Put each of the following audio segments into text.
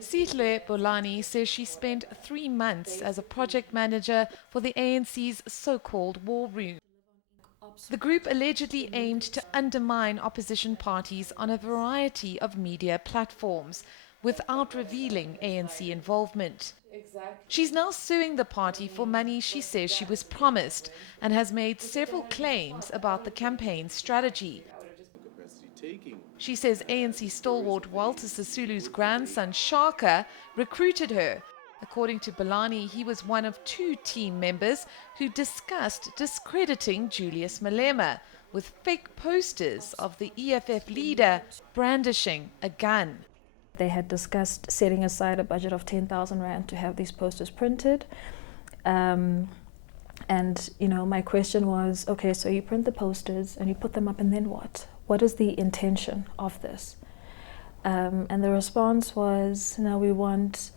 Sihle Bolani says she spent 3 months as a project manager for the ANC's so-called War Room. The group allegedly aimed to undermine opposition parties on a variety of media platforms without revealing ANC involvement. She's now suing the party for money she says she was promised and has made several claims about the campaign strategy. She says ANC stalwart Walter Sisulu's grandson Shaka recruited her. According to Bolani, he was one of 2 team members who discussed discrediting Julius Malema with fake posters of the EFF leader brandishing a gun. They had discussed setting aside a budget of 10,000 Rand to have these posters printed. And, my question was, okay, so you print the posters and you put them up and then what? What is the intention of this? And the response was, no, we want,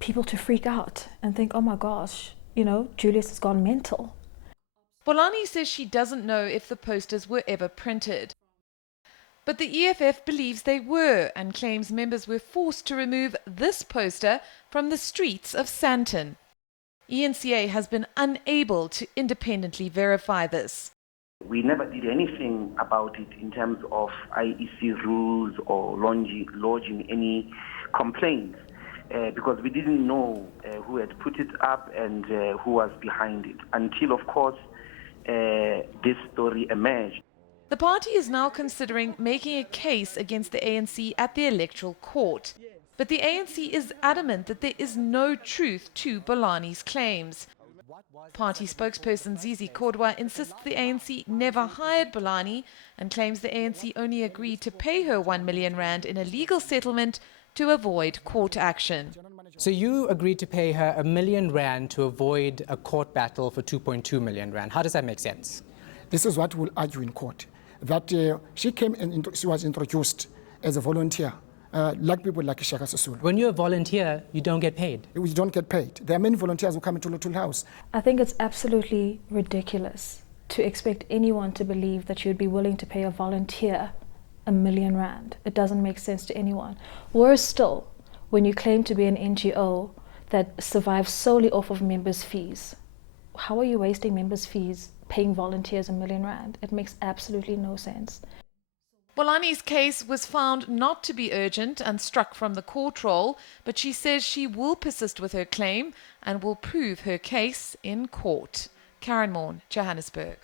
people to freak out and think, oh my gosh, Julius has gone mental. Bolani says she doesn't know if the posters were ever printed. But the EFF believes they were and claims members were forced to remove this poster from the streets of Sandton. ENCA has been unable to independently verify this. We never did anything about it in terms of IEC rules or lodging any complaints because we didn't know who had put it up and who was behind it until, of course, this story emerged. The party is now considering making a case against the ANC at the Electoral Court. But the ANC is adamant that there is no truth to Bolani's claims. Party spokesperson Zizi Kodwa insists the ANC never hired Bolani and claims the ANC only agreed to pay her 1 million Rand in a legal settlement to avoid court action. So you agreed to pay her R1 million to avoid a court battle for 2.2 million Rand. How does that make sense? This is what we'll argue in court, that she came and she was introduced as a volunteer. Like people like Shaka Sisulu. When you're a volunteer, you don't get paid. We don't get paid. There are many volunteers who come into Little House. I think it's absolutely ridiculous to expect anyone to believe that you'd be willing to pay a volunteer R1 million. It doesn't make sense to anyone. Worse still, when you claim to be an NGO that survives solely off of members' fees. How are you wasting members' fees paying volunteers R1 million? It makes absolutely no sense. Bolani's case was found not to be urgent and struck from the court roll, but she says she will persist with her claim and will prove her case in court. Karen Morn, Johannesburg.